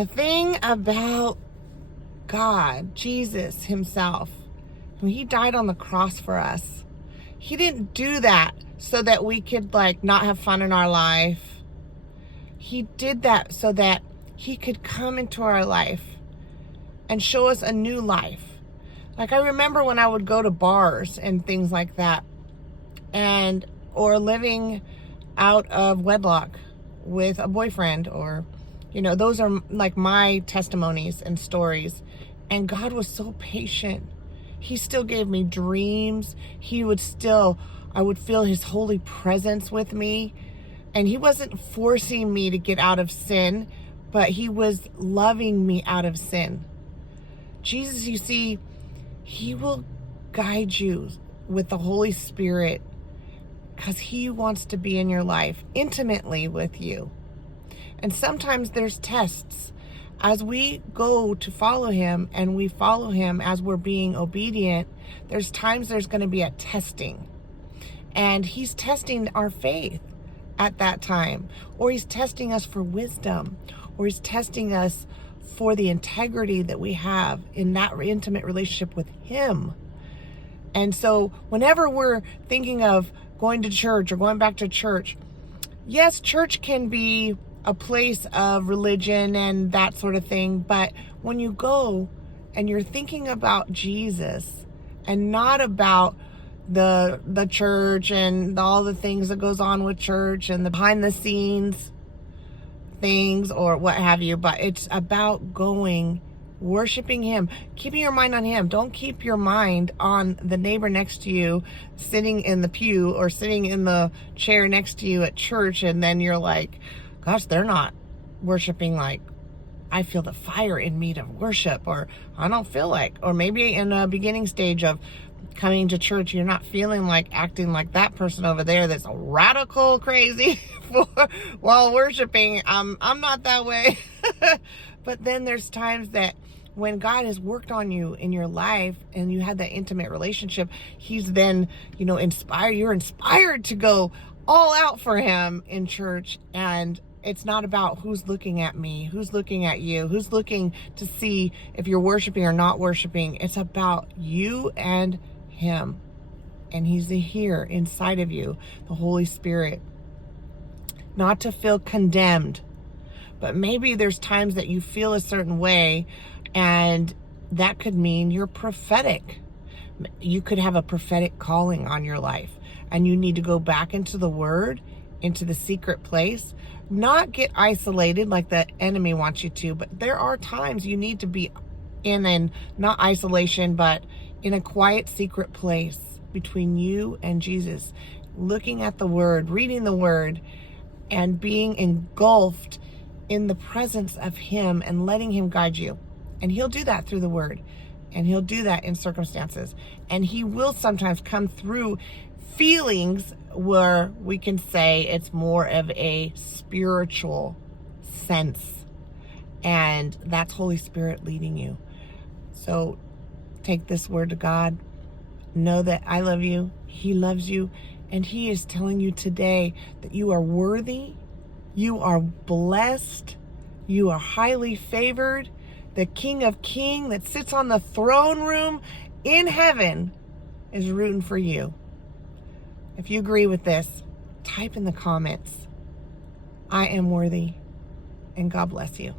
The thing about God, Jesus himself, when he died on the cross for us, he didn't do that so that we could like not have fun in our life. He did that so that he could come into our life and show us a new life. Like I remember when I would go to bars and things like that, or living out of wedlock with a boyfriend, or those are like my testimonies and stories. And God was so patient. He still gave me dreams. I would feel his holy presence with me. And he wasn't forcing me to get out of sin, but he was loving me out of sin. Jesus, you see, he will guide you with the Holy Spirit because he wants to be in your life intimately with you. And sometimes there's tests. As we go to follow him and we follow him as we're being obedient, there's times there's going to be a testing. And he's testing our faith at that time. Or he's testing us for wisdom. Or he's testing us for the integrity that we have in that intimate relationship with him. And so whenever we're thinking of going to church or going back to church, yes, church can be a place of religion and that sort of thing. But when you go and you're thinking about Jesus and not about the church and all the things that goes on with church and the behind the scenes things or what have you, but it's about going, worshiping him, keeping your mind on him. Don't keep your mind on the neighbor next to you sitting in the pew or sitting in the chair next to you at church, and then you're like, gosh, they're not worshiping like I feel the fire in me to worship, or I don't feel like, or maybe in a beginning stage of coming to church, you're not feeling like acting like that person over there that's radical crazy while worshiping. I'm not that way. But then there's times that when God has worked on you in your life and you had that intimate relationship, he's then, you're inspired to go all out for him in church. And it's not about who's looking at me, who's looking at you, who's looking to see if you're worshiping or not worshiping. It's about you and him. And he's here inside of you, the Holy Spirit. Not to feel condemned, but maybe there's times that you feel a certain way, and that could mean you're prophetic. You could have a prophetic calling on your life, and you need to go back into the Word, into the secret place, not get isolated like the enemy wants you to, but there are times you need to be in not isolation, but in a quiet, secret place between you and Jesus, looking at the Word, reading the Word, and being engulfed in the presence of him and letting him guide you. And he'll do that through the Word, and he'll do that in circumstances. And he will sometimes come through feelings where we can say it's more of a spiritual sense, and that's Holy Spirit leading you. So take this word to God. Know that I love you, he loves you, and he is telling you today that you are worthy, you are blessed, you are highly favored. The King of Kings that sits on the throne room in heaven is rooting for you. If you agree with this, type in the comments, I am worthy, and God bless you.